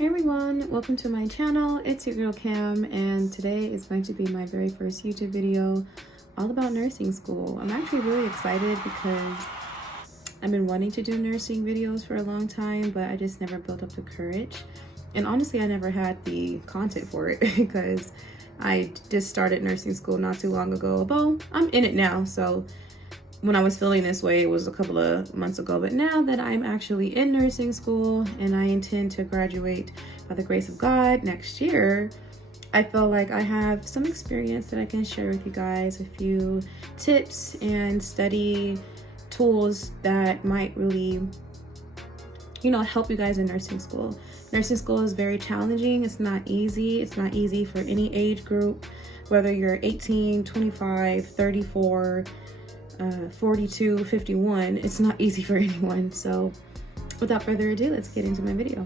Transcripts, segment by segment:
Hey everyone, welcome to my channel. It's your girl Cam, and today is going to be my very first YouTube video all about nursing school. I'm actually really excited because I've been wanting to do nursing videos for a long time, but I just never built up the courage. And honestly, I never had the content for it because I just started nursing school not too long ago. Although I'm in it now, so when I was feeling this way, it was a couple of months ago. But now that I'm actually in nursing school and I intend to graduate by the grace of God next year, I feel like I have some experience that I can share with you guys, a few tips and study tools that might really, help you guys in nursing school. Nursing school is very challenging. It's not easy. It's not easy for any age group, whether you're 18, 25, 34, 42, 51. It's not easy for anyone. So without further ado, let's get into my video.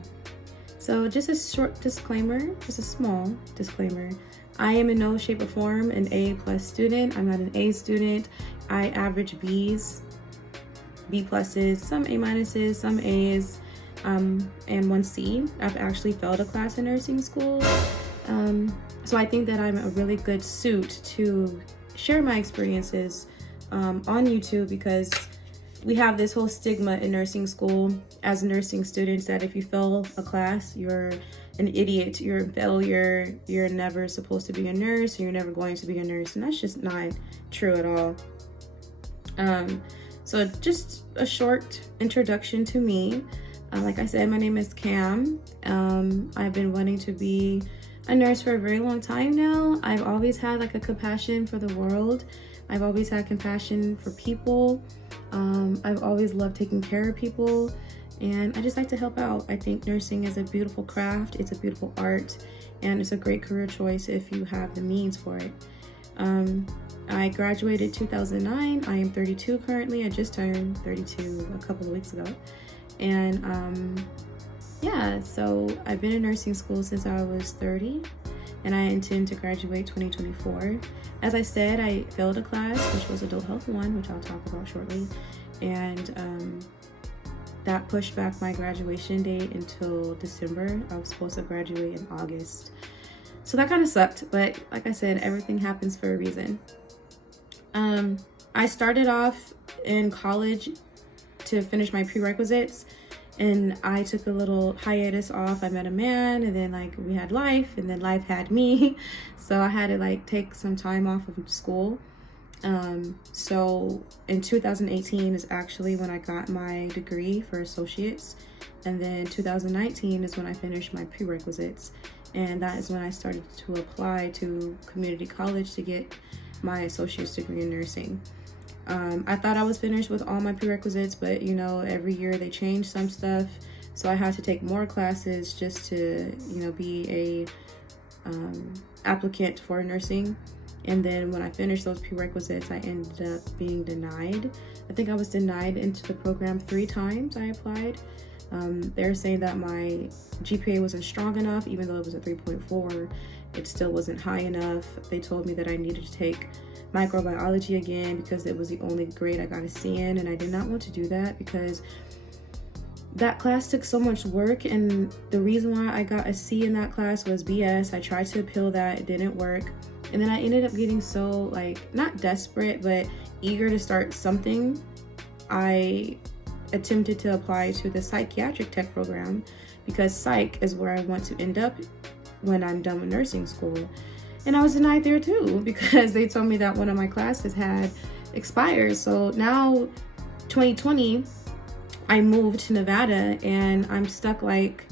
So just a short disclaimer, just a small disclaimer. I am in no shape or form an A+ student. I'm not an A student. I average B's, B+, some A-, some A's, and one C. I've actually failed a class in nursing school. So I think that I'm a really good suit to share my experiences on YouTube, because we have this whole stigma in nursing school as nursing students that if you fail a class, you're an idiot, you're a failure, you're never supposed to be a nurse, you're never going to be a nurse, and that's just not true at all. So just a short introduction to me. Like I said, my name is Cam. I've been wanting to be a nurse for a very long time now. I've always had like a compassion for the world. I've always had compassion for people. I've always loved taking care of people, and I just like to help out. I think nursing is a beautiful craft, it's a beautiful art, and it's a great career choice if you have the means for it. I graduated 2009. I am 32 currently. I just turned 32 a couple of weeks ago. And yeah, so I've been in nursing school since I was 30. And I intend to graduate 2024. As I said, I failed a class, which was Adult Health 1, which I'll talk about shortly. And that pushed back my graduation date until December. I was supposed to graduate in August. So that kind of sucked, but like I said, everything happens for a reason. I started off in college to finish my prerequisites, and I took a little hiatus off. I met a man, and then like we had life, and then life had me. So I had to like take some time off of school. So in 2018 is actually when I got my degree for associates. And then 2019 is when I finished my prerequisites. And that is when I started to apply to community college to get my associate's degree in nursing. I thought I was finished with all my prerequisites, but every year they change some stuff, so I had to take more classes just to be a applicant for nursing. And then when I finished those prerequisites, I ended up being denied. I think I was denied into the program 3 times I applied. They're saying that my GPA wasn't strong enough. Even though it was a 3.4, it still wasn't high enough. They told me that I needed to take microbiology again because it was the only grade I got a C in, and I did not want to do that because that class took so much work. And the reason why I got a C in that class was BS. I tried to appeal that, it didn't work. And then I ended up getting so not desperate, but eager to start something. I attempted to apply to the psychiatric tech program because psych is where I want to end up when I'm done with nursing school. And I was denied there too because they told me that one of my classes had expired. So now 2020, I moved to Nevada and I'm stuck like,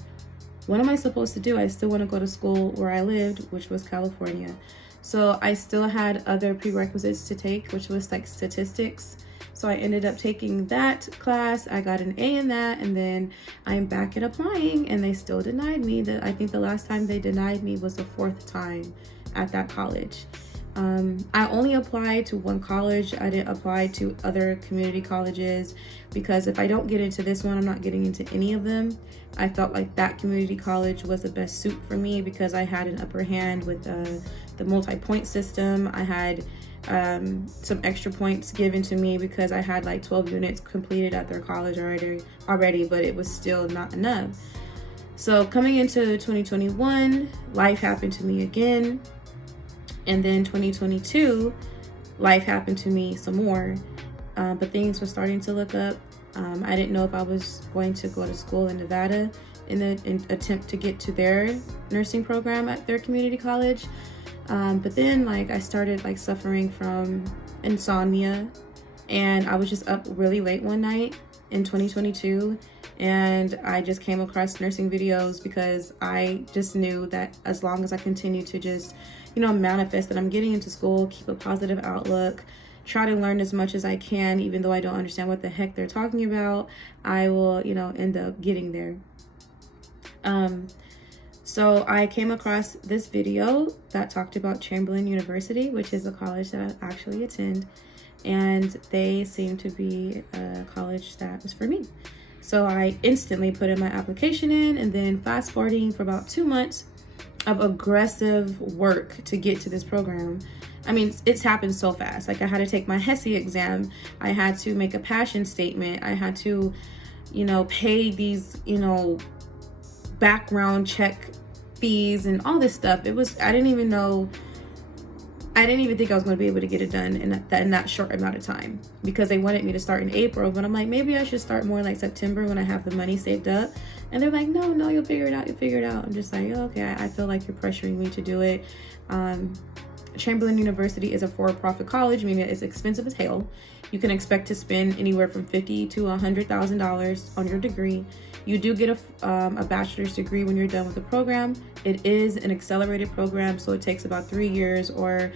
what am I supposed to do? I still want to go to school where I lived, which was California. So I still had other prerequisites to take, which was like statistics. So I ended up taking that class. I got an A in that, and then I'm back at applying, and they still denied me. I think the last time they denied me was the 4th time at that college. I only applied to one college. I didn't apply to other community colleges because if I don't get into this one, I'm not getting into any of them. I felt like that community college was the best suit for me because I had an upper hand with the multi-point system. I had some extra points given to me because I had like 12 units completed at their college already, but it was still not enough. So coming into 2021, life happened to me again. And then 2022, life happened to me some more. But things were starting to look up. I didn't know if I was going to go to school in Nevada in an attempt to get to their nursing program at their community college. But then I started suffering from insomnia, and I was just up really late one night in 2022, and I just came across nursing videos because I just knew that as long as I continue to just, manifest that I'm getting into school, keep a positive outlook, try to learn as much as I can, even though I don't understand what the heck they're talking about, I will, end up getting there. So I came across this video that talked about Chamberlain University, which is a college that I actually attend, and they seem to be a college that was for me. So I instantly put in my application in, and then fast forwarding for about 2 months of aggressive work to get to this program. I mean, it's happened so fast. I had to take my HESI exam. I had to make a passion statement. I had to, pay these, background check fees and all this stuff. I didn't even think I was going to be able to get it done in that short amount of time, because they wanted me to start in April, but I'm like, maybe I should start more like September when I have the money saved up. And they're like, no, you'll figure it out. I'm just like, oh, okay, I feel like you're pressuring me to do it. Chamberlain University is a for-profit college, meaning it's expensive as hell. You can expect to spend anywhere from $50,000 to $100,000 on your degree. You do get a bachelor's degree when you're done with the program. It is an accelerated program, so it takes about 3 years, or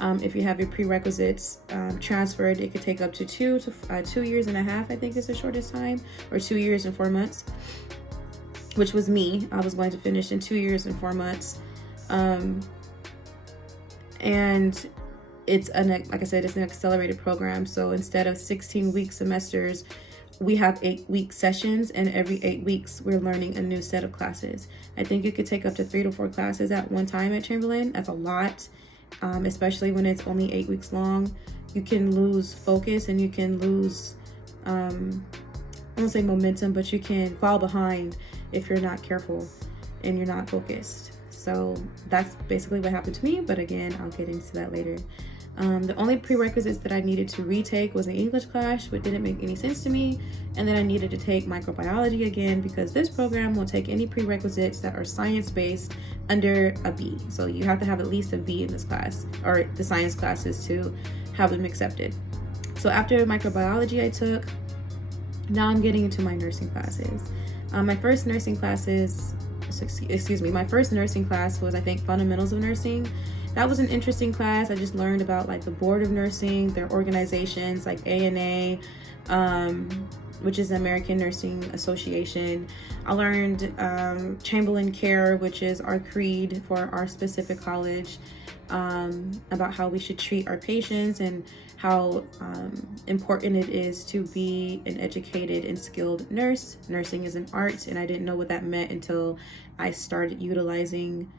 if you have your prerequisites transferred, it could take up to 2 years and a half, I think is the shortest time, or 2 years and 4 months, which was me. I was going to finish in 2 years and 4 months. And it's like I said, it's an accelerated program. So instead of 16-week semesters, we have 8-week sessions, and every 8 weeks we're learning a new set of classes. I think you could take up to 3 to 4 classes at one time at Chamberlain. That's a lot, especially when it's only 8 weeks long. You can lose focus, and you can lose, I won't say momentum, but you can fall behind if you're not careful and you're not focused. So that's basically what happened to me, but again, I'll get into that later. The only prerequisites that I needed to retake was an English class, which didn't make any sense to me. And then I needed to take microbiology again, because this program will take any prerequisites that are science-based under a B. So you have to have at least a B in this class, or the science classes, to have them accepted. So after microbiology I took, now I'm getting into my nursing classes. My first nursing class was, I think, Fundamentals of Nursing. That was an interesting class. I just learned about the Board of Nursing, their organizations like ANA, which is the American Nursing Association. I learned Chamberlain Care, which is our creed for our specific college, about how we should treat our patients and how important it is to be an educated and skilled nurse. Nursing is an art, and I didn't know what that meant until I started utilizing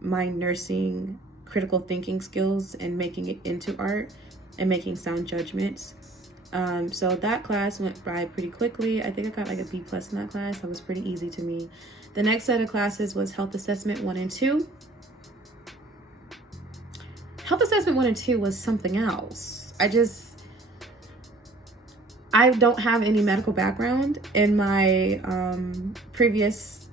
my nursing critical thinking skills and making it into art and making sound judgments. So that class went by pretty quickly. I think I got a B+ in that class. That was pretty easy to me. The next set of classes was Health Assessment 1 and 2. Health Assessment 1 and 2 was something else. I don't have any medical background in my previous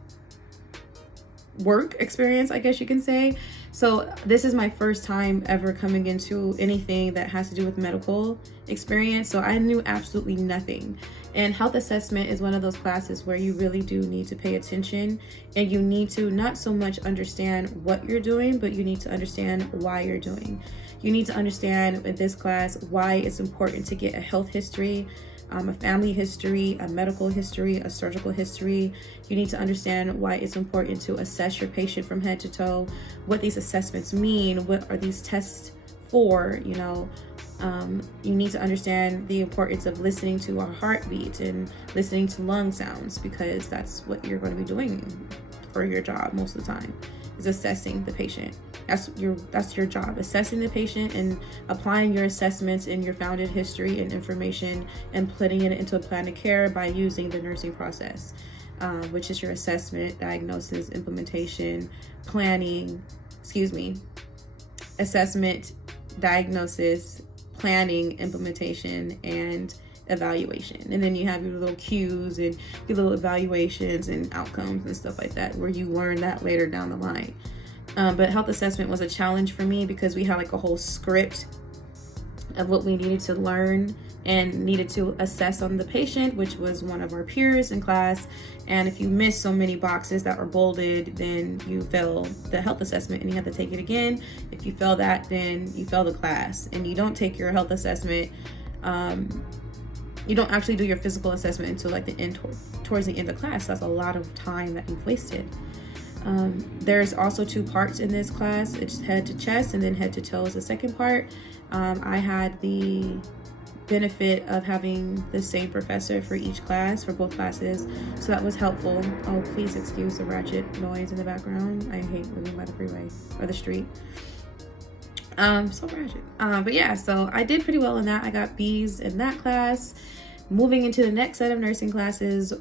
work experience, I guess you can say. So this is my first time ever coming into anything that has to do with medical experience. So I knew absolutely nothing. And health assessment is one of those classes where you really do need to pay attention, and you need to not so much understand what you're doing, but you need to understand why you're doing. You need to understand in this class why it's important to get a health history, a family history, a medical history, a surgical history. You need to understand why it's important to assess your patient from head to toe, what these assessments mean, what are these tests for, you need to understand the importance of listening to our heartbeat and listening to lung sounds, because that's what you're going to be doing for your job most of the time, is assessing the patient. That's your job, assessing the patient and applying your assessments and your founded history and information and putting it into a plan of care by using the nursing process. which is your assessment, diagnosis, implementation, planning, assessment, diagnosis, planning, implementation, and evaluation. And then you have your little cues and your little evaluations and outcomes and stuff like that, where you learn that later down the line. But health assessment was a challenge for me because we had like a whole script of what we needed to learn and needed to assess on the patient, which was one of our peers in class. And if you miss so many boxes that were bolded, then you fail the health assessment and you have to take it again. If you fail that, then you fail the class. And you don't take your health assessment, you don't actually do your physical assessment until like the end, towards the end of class. That's a lot of time that you've wasted. There's also 2 parts in this class. It's head to chest and then head to toe is the second part. I had the benefit of having the same professor for each class, for both classes, so that was helpful. Oh, please excuse the ratchet noise in the background. I hate living by the freeway or the street. So ratchet. But yeah, so I did pretty well in that. I got B's in that class. Moving into the next set of nursing classes,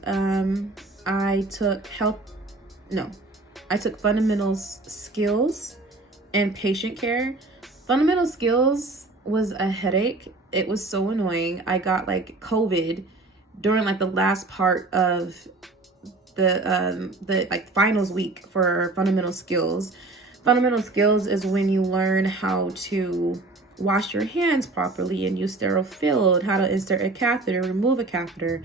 I took fundamentals skills and patient care. Fundamental skills was a headache. It was so annoying. I got like COVID during like the last part of the like finals week for fundamental skills. Fundamental skills is when you learn how to wash your hands properly and use sterile field, how to insert a catheter, remove a catheter,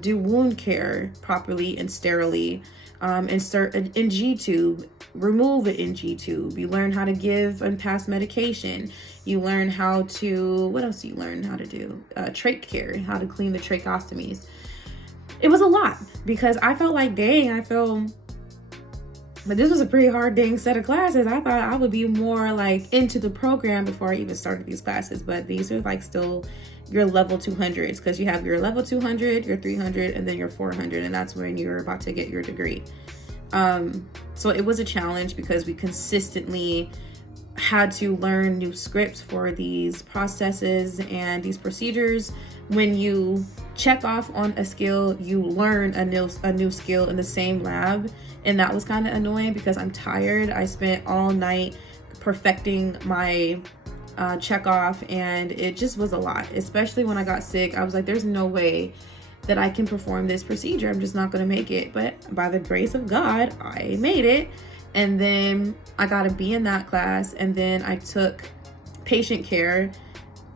do wound care properly and sterilely, insert an NG tube, remove an NG tube. You learn how to give and pass medication. You learn how to, what else do you learn how to do? Trach care, how to clean the tracheostomies. It was a lot because I felt like, but this was a pretty hard dang set of classes. I thought I would be more like into the program before I even started these classes, but these are like still your level 200s, because you have your level 200, your 300, and then your 400, and that's when you're about to get your degree. So it was a challenge because we consistently had to learn new scripts for these processes and these procedures. When you check off on a skill, you learn a new skill in the same lab, and that was kind of annoying because I'm tired. I spent all night perfecting my check off, and it just was a lot, especially when I got sick. I was like, there's no way that I can perform this procedure. I'm just not going to make it. But by the grace of God, I made it. And then I got a B in that class. And then I took patient care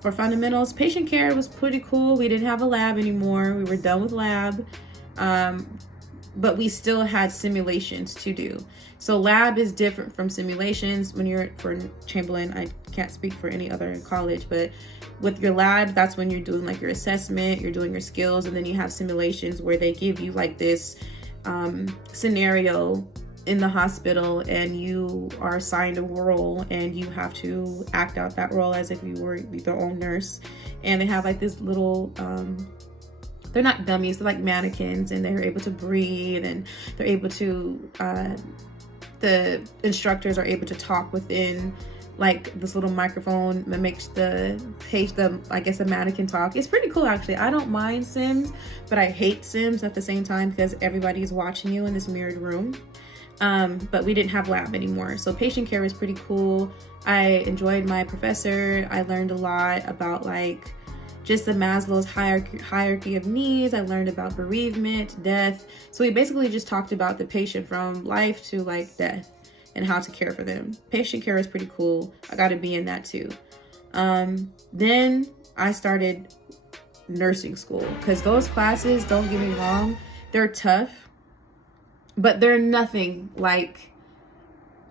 for fundamentals. Patient care was pretty cool. We didn't have a lab anymore. We were done with lab. But we still had simulations to do. So lab is different from simulations. When you're for Chamberlain, I can't speak for any other college, but with your lab, that's when you're doing like your assessment, you're doing your skills, and then you have simulations where they give you like this scenario in the hospital, and you are assigned a role and you have to act out that role as if you were their own nurse. And they have like this little they're not dummies, they're like mannequins, and they're able to breathe, and they're able to the instructors are able to talk within like this little microphone that makes the mannequin talk. It's pretty cool actually. I don't mind Sims, but I hate Sims at the same time because everybody's watching you in this mirrored room. But we didn't have lab anymore. So patient care was pretty cool. I enjoyed my professor. I learned a lot about like just the Maslow's hierarchy of needs. I learned about bereavement, death. So we basically just talked about the patient from life to like death and how to care for them. Patient care is pretty cool. I got to be in that too. Then I started nursing school, because those classes, don't get me wrong, they're tough, but they're nothing like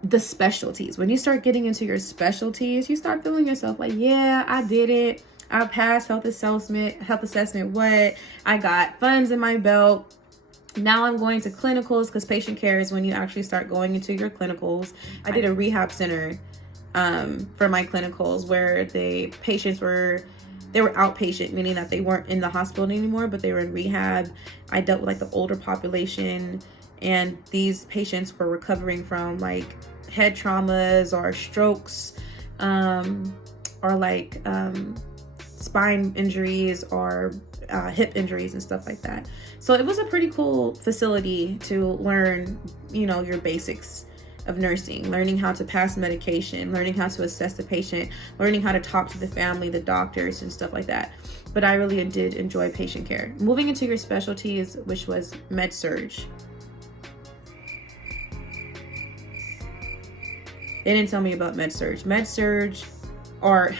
the specialties. When you start getting into your specialties, you start feeling yourself like, yeah, I did it. I passed health assessment. What? I got funds in my belt. Now I'm going to clinicals, because patient care is when you actually start going into your clinicals. I did a rehab center for my clinicals where the patients were outpatient, meaning that they weren't in the hospital anymore, but they were in rehab. I dealt with like the older population, and these patients were recovering from like head traumas or strokes, or like spine injuries or hip injuries and stuff like that. So it was a pretty cool facility to learn, you know, your basics of nursing, learning how to pass medication, learning how to assess the patient, learning how to talk to the family, the doctors, and stuff like that. But I really did enjoy patient care. Moving into your specialties, which was med surg. They didn't tell me about med surg. Med surg or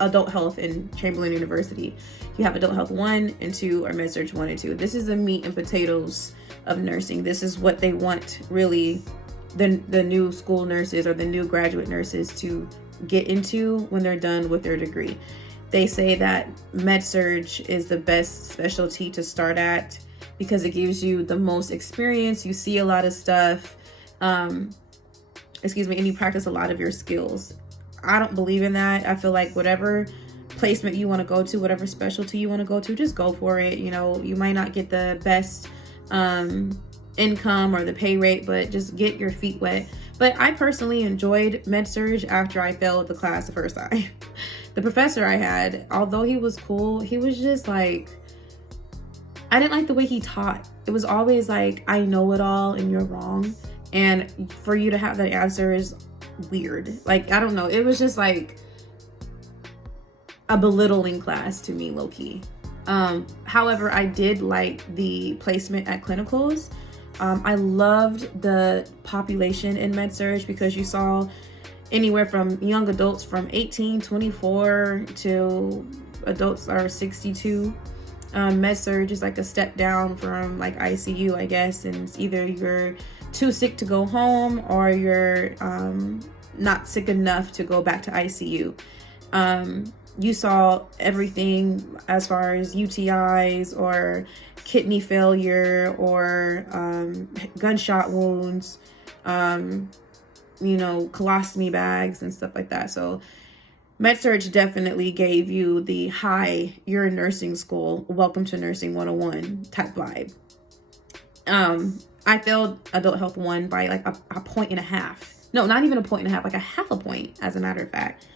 adult health in Chamberlain University. You have adult health 1 and 2 or med surg 1 and 2. This is the meat and potatoes of nursing. This is what they want really the new school nurses or the new graduate nurses to get into when they're done with their degree. They say that med surg is the best specialty to start at because it gives you the most experience. You see a lot of stuff, and you practice a lot of your skills. I don't believe in that. I feel like whatever placement you want to go to, whatever specialty you want to go to, just go for it. You know, you might not get the best income or the pay rate, but just get your feet wet. But I personally enjoyed med surg after I failed the class the first time. The professor I had, although he was cool, he was just like, I didn't like the way he taught. It was always like, I know it all and you're wrong. And for you to have that answer is weird. Like, I don't know. It was just like a belittling class to me, low key. However, I did like the placement at clinicals. I loved the population in med surg because you saw anywhere from young adults from 18, 24 to adults are 62. Med surg is like a step down from like ICU, I guess, and it's either you're too sick to go home or you're not sick enough to go back to ICU. You saw everything as far as UTIs or kidney failure or gunshot wounds, you know, colostomy bags and stuff like that. So med-surg definitely gave you the hi, you're in nursing school, welcome to nursing 101 type vibe. I failed adult health 1 by like a point and a half. No, not even a point and a half, like a half a point, as a matter of fact.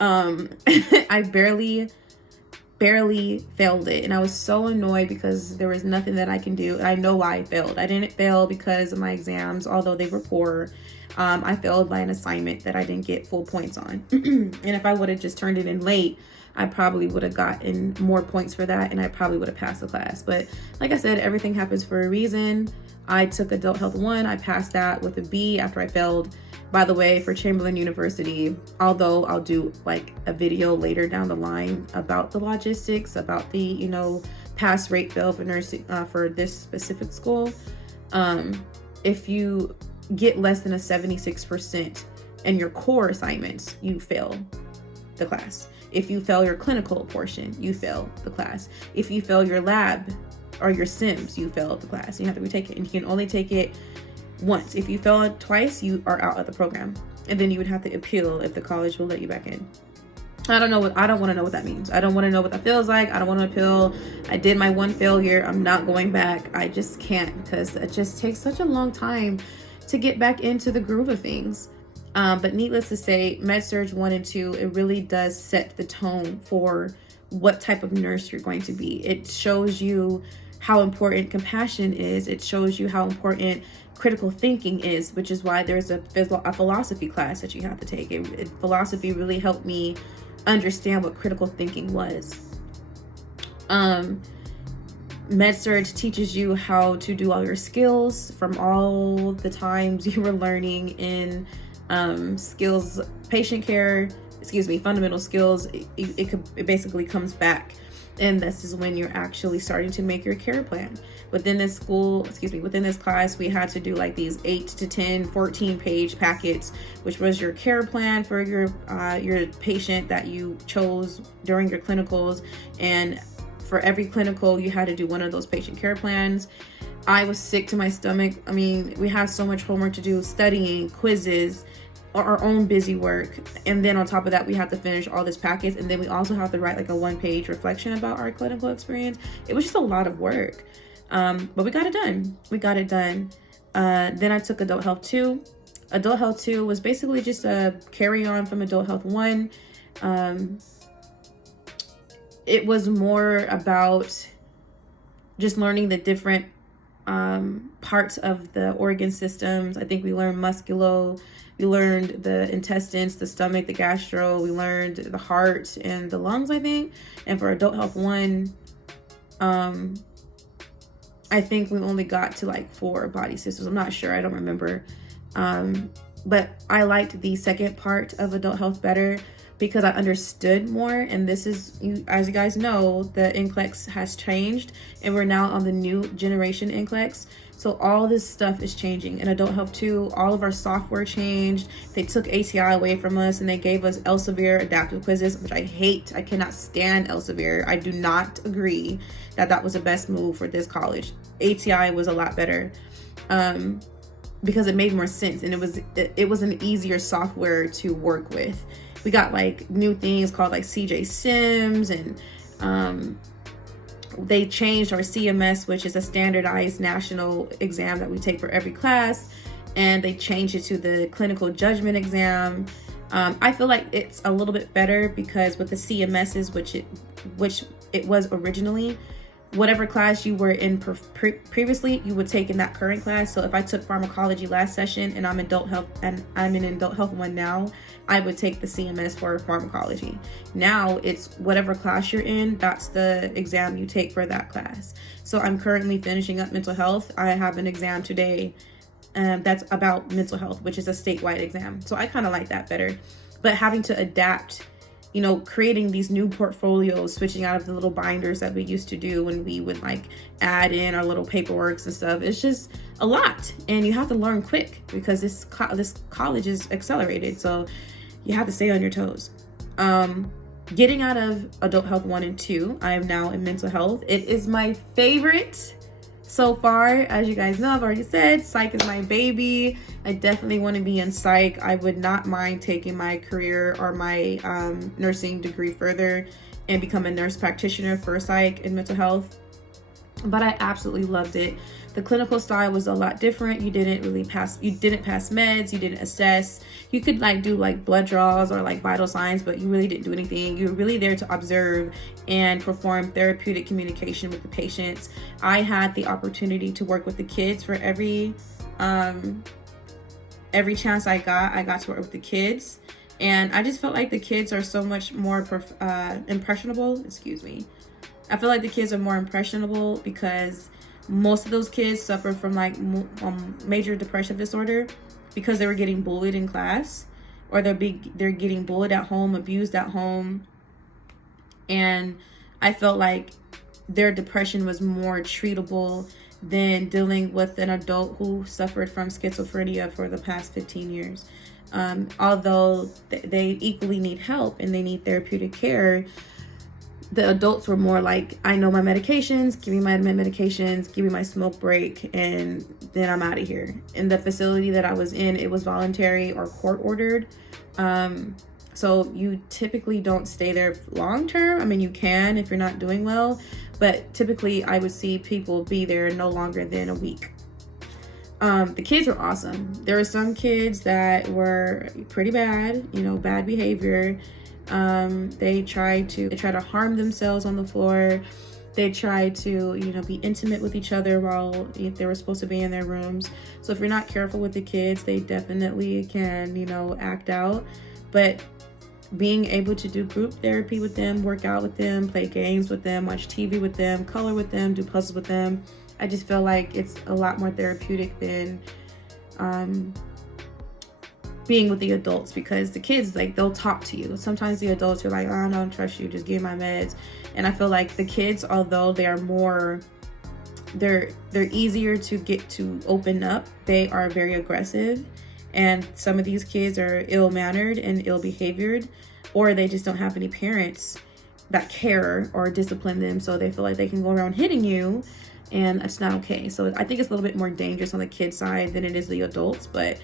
I barely failed it, and I was so annoyed because there was nothing that I can do. And I know why I failed. I didn't fail because of my exams, although they were poor. I failed by an assignment that I didn't get full points on. And if I would have just turned it in late, I probably would have gotten more points for that, and I probably would have passed the class. But like I said, everything happens for a reason. I took adult health 1. I passed that with a B after I failed. By the way, for Chamberlain University, although I'll do like a video later down the line about the logistics, about the, you know, pass rate fail for nursing for this specific school, if you get less than a 76% in your core assignments, you fail the class. If you fail your clinical portion, you fail the class. If you fail your lab or your sims, you fail the class. You have to retake it, and you can only take it once. If you fail it twice, you are out of the program, and then you would have to appeal if the college will let you back in. I don't want to know what that means. I don't want to know what that feels like. I don't want to appeal. I did my one failure. I'm not going back. I just can't, because it just takes such a long time to get back into the groove of things. But needless to say, med-surg 1 and 2, it really does set the tone for what type of nurse you're going to be. It shows you how important compassion is. It shows you how important critical thinking is, which is why there's a philosophy class that you have to take. Philosophy really helped me understand what critical thinking was. Med-surg teaches you how to do all your skills from all the times you were learning in skills, patient care, fundamental skills. It basically comes back, and this is when you're actually starting to make your care plan. Within this class, we had to do like these 8 to 10, 14 page packets, which was your care plan for your patient that you chose during your clinicals. And for every clinical, you had to do one of those patient care plans. I was sick to my stomach. I mean, we had so much homework to do, studying, quizzes, our own busy work, and then on top of that, we have to finish all this packets, and then we also have to write like a 1-page reflection about our clinical experience. It was just a lot of work, but we got it done. Then I took adult health 2. Adult health 2 was basically just a carry on from adult health 1. It was more about just learning the different parts of the organ systems. I think we learned musculo, we learned the intestines, the stomach, the gastro, we learned the heart and the lungs, I think. And for adult health 1, I think we only got to like 4 body systems. I'm not sure, I don't remember. But I liked the second part of adult health better because I understood more. And this is, as you guys know, the NCLEX has changed and we're now on the new generation NCLEX. So all this stuff is changing. In adult health 2, all of our software changed. They took ATI away from us and they gave us Elsevier adaptive quizzes, which I hate. I cannot stand Elsevier. I do not agree that that was the best move for this college. ATI was a lot better. Because it made more sense and it was an easier software to work with. We got like new things called like CJ Sims, and they changed our CMS, which is a standardized national exam that we take for every class, and they changed it to the clinical judgment exam. I feel like it's a little bit better because with the CMSs, which it was originally, whatever class you were in previously, you would take in that current class. So if I took pharmacology last session and I'm adult health and I'm in adult health 1 now, I would take the CMS for pharmacology. Now it's whatever class you're in, that's the exam you take for that class. So I'm currently finishing up mental health. I have an exam today that's about mental health, which is a statewide exam. So I kind of like that better. But having to adapt, you know, creating these new portfolios, switching out of the little binders that we used to do when we would like add in our little paperworks and stuff. It's just a lot, and you have to learn quick because this college is accelerated, so you have to stay on your toes. Getting out of adult health 1 and 2, I am now in mental health. It is my favorite so far. As you guys know, I've already said psych is my baby. I definitely want to be in psych. I would not mind taking my career or my nursing degree further and become a nurse practitioner for psych and mental health. But I absolutely loved it. The clinical style was a lot different. You didn't pass meds, you didn't assess. You could like do like blood draws or like vital signs, but you really didn't do anything. You were really there to observe and perform therapeutic communication with the patients. I had the opportunity to work with the kids for every chance I got to work with the kids. And I just felt like the kids are so much more impressionable. Excuse me. I feel like the kids are more impressionable because most of those kids suffer from like major depressive disorder because they were getting bullied in class, or they're getting bullied at home, abused at home. And I felt like their depression was more treatable than dealing with an adult who suffered from schizophrenia for the past 15 years. Although they equally need help and they need therapeutic care, the adults were more like, I know my medications, give me my medications, give me my smoke break, and then I'm out of here. In the facility that I was in, it was voluntary or court ordered. So you typically don't stay there long term. I mean, you can if you're not doing well, but typically I would see people be there no longer than a week. The kids were awesome. There were some kids that were pretty bad, bad behavior. They try to harm themselves on the floor. They try to, be intimate with each other while they were supposed to be in their rooms. So if you're not careful with the kids, they definitely can, act out. But being able to do group therapy with them, work out with them, play games with them, watch TV with them, color with them, do puzzles with them, I just feel like it's a lot more therapeutic than being with the adults, because the kids, like, they'll talk to you. Sometimes the adults are like, oh, I don't trust you, just give my meds. And I feel like the kids, although they are more, they're easier to get to open up, they are very aggressive. And some of these kids are ill-mannered and ill-behaviored, or they just don't have any parents that care or discipline them, so they feel like they can go around hitting you, and that's not okay. So I think it's a little bit more dangerous on the kid side than it is the adults. But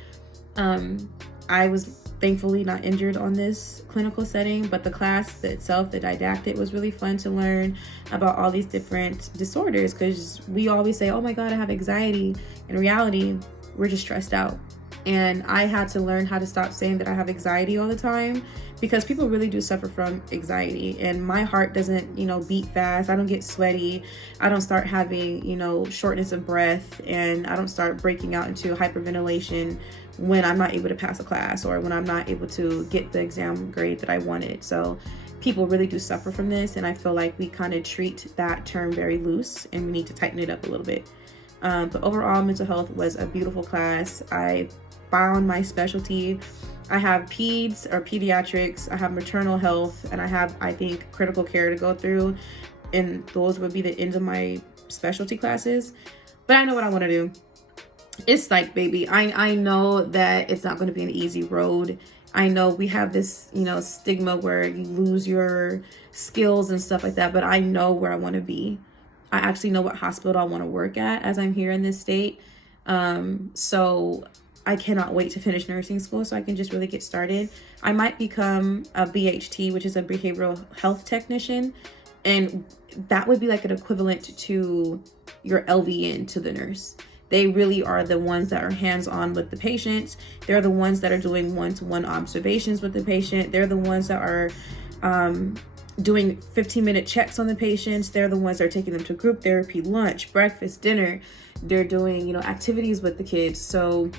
I was thankfully not injured on this clinical setting, but the class itself, the didactic, was really fun to learn about all these different disorders, because we always say, oh my God, I have anxiety. In reality, we're just stressed out. And I had to learn how to stop saying that I have anxiety all the time, because people really do suffer from anxiety. And my heart doesn't, beat fast. I don't get sweaty. I don't start having, shortness of breath, and I don't start breaking out into hyperventilation when I'm not able to pass a class or when I'm not able to get the exam grade that I wanted. So people really do suffer from this, and I feel like we kind of treat that term very loose, and we need to tighten it up a little bit. But overall, mental health was a beautiful class. I found my specialty. I have peds or pediatrics, I have maternal health, and I have, I think, critical care to go through. And those would be the ends of my specialty classes. But I know what I want to do. It's psych, baby. I know that it's not going to be an easy road. I know we have this, stigma where you lose your skills and stuff like that, but I know where I want to be. I actually know what hospital I want to work at as I'm here in this state. So I cannot wait to finish nursing school so I can just really get started. I might become a BHT, which is a behavioral health technician. And that would be like an equivalent to your LVN to the nurse. They really are the ones that are hands-on with the patients. They're the ones that are doing one-to-one observations with the patient. They're the ones that are doing 15-minute checks on the patients. They're the ones that are taking them to group therapy, lunch, breakfast, dinner. They're doing, activities with the kids. So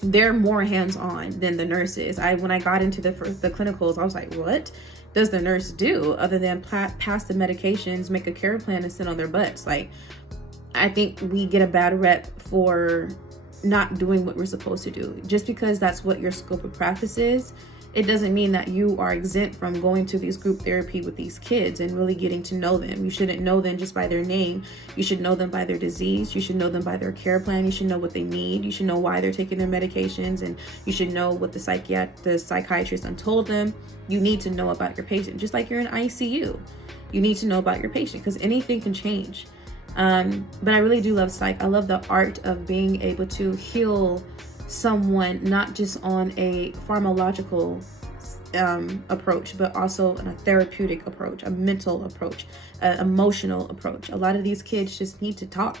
they're more hands-on than the nurses. When I got into the clinicals, I was like, what does the nurse do other than pass the medications, make a care plan, and sit on their butts? Like, I think we get a bad rep for not doing what we're supposed to do. Just because that's what your scope of practice is, it doesn't mean that you are exempt from going to these group therapy with these kids and really getting to know them. You shouldn't know them just by their name. You should know them by their disease. You should know them by their care plan. You should know what they need. You should know why they're taking their medications, and you should know what the psychiatrist told them. You need to know about your patient, just like you're in ICU. You need to know about your patient because anything can change. But I really do love psych. I love the art of being able to heal someone, not just on a pharmacological approach, but also on a therapeutic approach, a mental approach, an emotional approach. A lot of these kids just need to talk.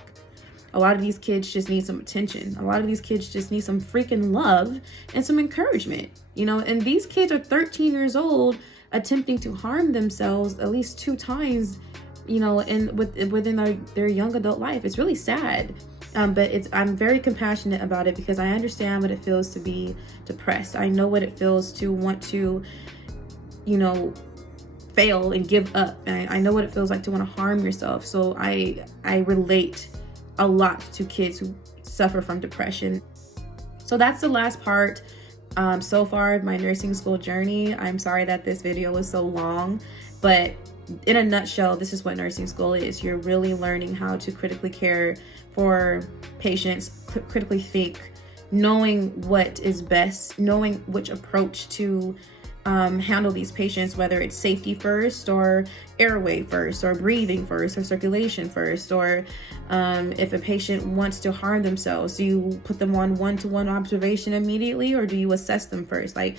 A lot of these kids just need some attention. A lot of these kids just need some freaking love and some encouragement, and these kids are 13 years old attempting to harm themselves at least 2 times, within their young adult life. It's really sad. But I'm very compassionate about it because I understand what it feels to be depressed. I know what it feels to want to, fail and give up. And I know what it feels like to want to harm yourself. So I relate a lot to kids who suffer from depression. So that's the last part so far of my nursing school journey. I'm sorry that this video was so long, but in a nutshell, this is what nursing school is. You're really learning how to critically care for patients, critically think, knowing what is best, knowing which approach to handle these patients, whether it's safety first or airway first or breathing first or circulation first, or if a patient wants to harm themselves, do you put them on one-to-one observation immediately, or do you assess them first? Like,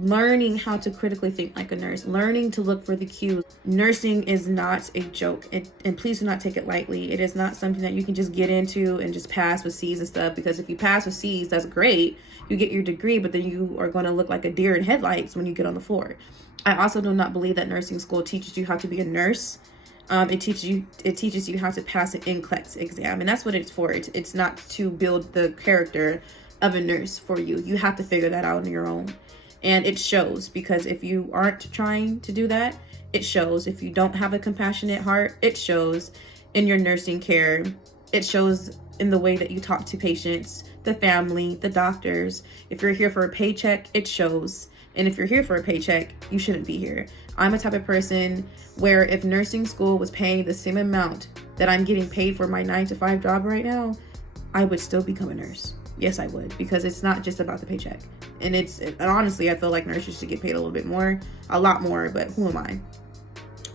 learning how to critically think like a nurse, learning to look for the cues. Nursing is not a joke, and please do not take it lightly. It is not something that you can just get into and just pass with C's and stuff, because if you pass with C's, that's great. You get your degree, but then you are going to look like a deer in headlights when you get on the floor. I also do not believe that nursing school teaches you how to be a nurse. It teaches you how to pass an NCLEX exam, and that's what it's for. It's not to build the character of a nurse for you. You have to figure that out on your own. And it shows, because if you aren't trying to do that, it shows. If you don't have a compassionate heart, it shows in your nursing care. It shows in the way that you talk to patients, the family, the doctors. If you're here for a paycheck, it shows. And if you're here for a paycheck, you shouldn't be here. I'm a type of person where if nursing school was paying the same amount that I'm getting paid for my 9-to-5 job right now, I would still become a nurse. Yes, I would, because it's not just about the paycheck. And honestly, I feel like nurses should get paid a little bit more, a lot more, but who am I?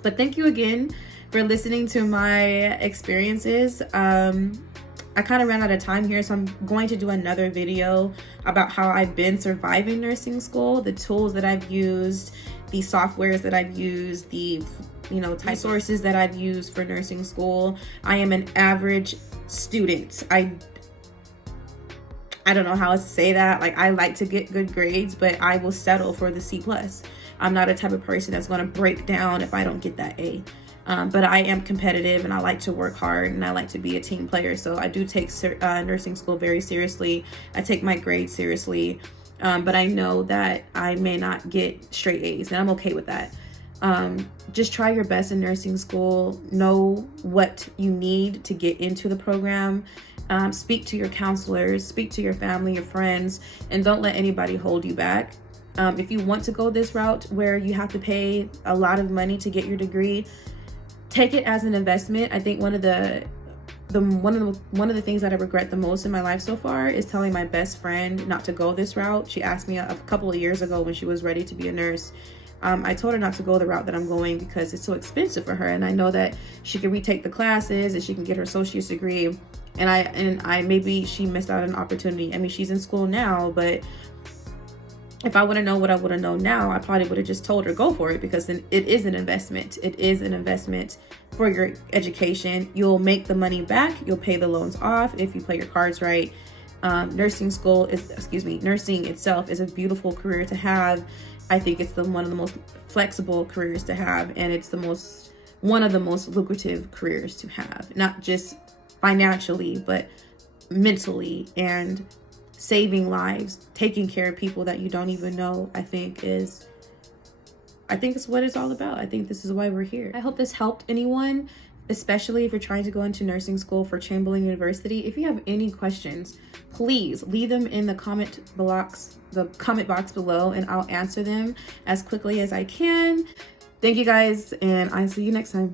But thank you again for listening to my experiences. I kind of ran out of time here, so I'm going to do another video about how I've been surviving nursing school, the tools that I've used, the softwares that I've used, the type sources that I've used for nursing school. I am an average student. I I don't know how else to say that. Like, I like to get good grades, but I will settle for the C+. I'm not a type of person that's going to break down if I don't get that A. But I am competitive, and I like to work hard, and I like to be a team player. So I do take nursing school very seriously. I take my grades seriously. But I know that I may not get straight A's, and I'm okay with that. Just try your best in nursing school. Know what you need to get into the program. Speak to your counselors, speak to your family, your friends, and don't let anybody hold you back. If you want to go this route where you have to pay a lot of money to get your degree, take it as an investment. I think one of the things that I regret the most in my life so far is telling my best friend not to go this route. She asked me a couple of years ago when she was ready to be a nurse. I told her not to go the route that I'm going because it's so expensive for her, and I know that she can retake the classes and she can get her associate's degree, and I maybe she missed out on an opportunity. I mean, she's in school now, but if I would have known what I would have known now, I probably would have just told her go for it, because then it is an investment. It is an investment for your education. You'll make the money back. You'll pay the loans off if you play your cards right. Nursing itself is a beautiful career to have. I think it's one of the most flexible careers to have, and it's one of the most lucrative careers to have, not just financially, but mentally, and saving lives, taking care of people that you don't even know. I think it's what it's all about. I think this is why we're here. I hope this helped anyone, especially if you're trying to go into nursing school for Chamberlain University. If you have any questions, please leave them in the comment box below, and I'll answer them as quickly as I can. Thank you guys, and I'll see you next time.